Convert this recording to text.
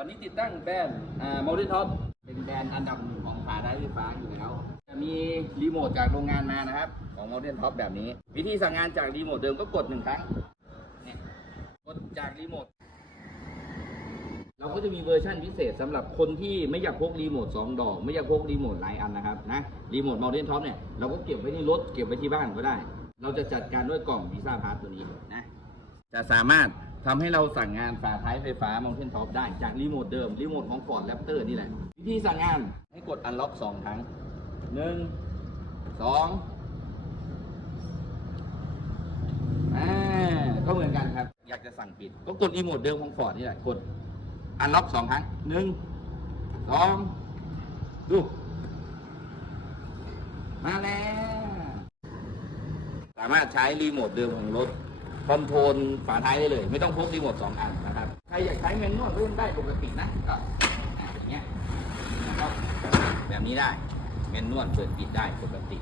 วันนี้ติดตั้งแบรนด์อ่า Modern Top เป็นแบรนด์อันดับหนึ่งของฝาท้ไฟฟ้าอยู่แล้ว จะมีรีโมทจากโรงงานมานะครับ ของ Modern Top แบบนี้ วิธีสั่งงานจากรีโมทเดิมก็กดหนึ่งครั้งเนี่ยกดจากรีโมทเราก็จะมีเวอร์ชันพิเศษสำหรับคนที่ไม่อยากพกรีโมท2ดอก ไม่อยากพกรีโมทหลายอันนะครับนะรีโมท Modern Top เนี่ยเราก็เก็บไว้ในรถเก็บไว้ที่บ้านก็ได้ เราจะจัดการด้วยกล่องวีซ่าพาร์ตัวนี้นะจะสามารถ ทำให้เราสั่งงานฝาท้ายไฟฟ้า Mountain Top ได้จากรีโมทเดิม รีโมทของ Ford Raptor นี่แหละ วิธีสั่งงานให้กด Unlock 2ครั้ง 1 2อ่าก็เหมือนกันครับ อยากจะสั่งปิด ก็กดรีโมทเดิมของ Ford นี่แหละ กด Unlock 2ครั้ง 1 2 ดู มาแล้ว สามารถใช้รีโมทเดิมของรถ คอนโทรลฝาท้ายได้เลย ไม่ต้องพกรีโมทสองอันนะครับใครอยากใช้แมนนวลเล่นได้ปกตินะก็อ่าอย่างเงี้ยนะครับแบบนี้ได้แมนนวลเปิดปิดได้ปกติ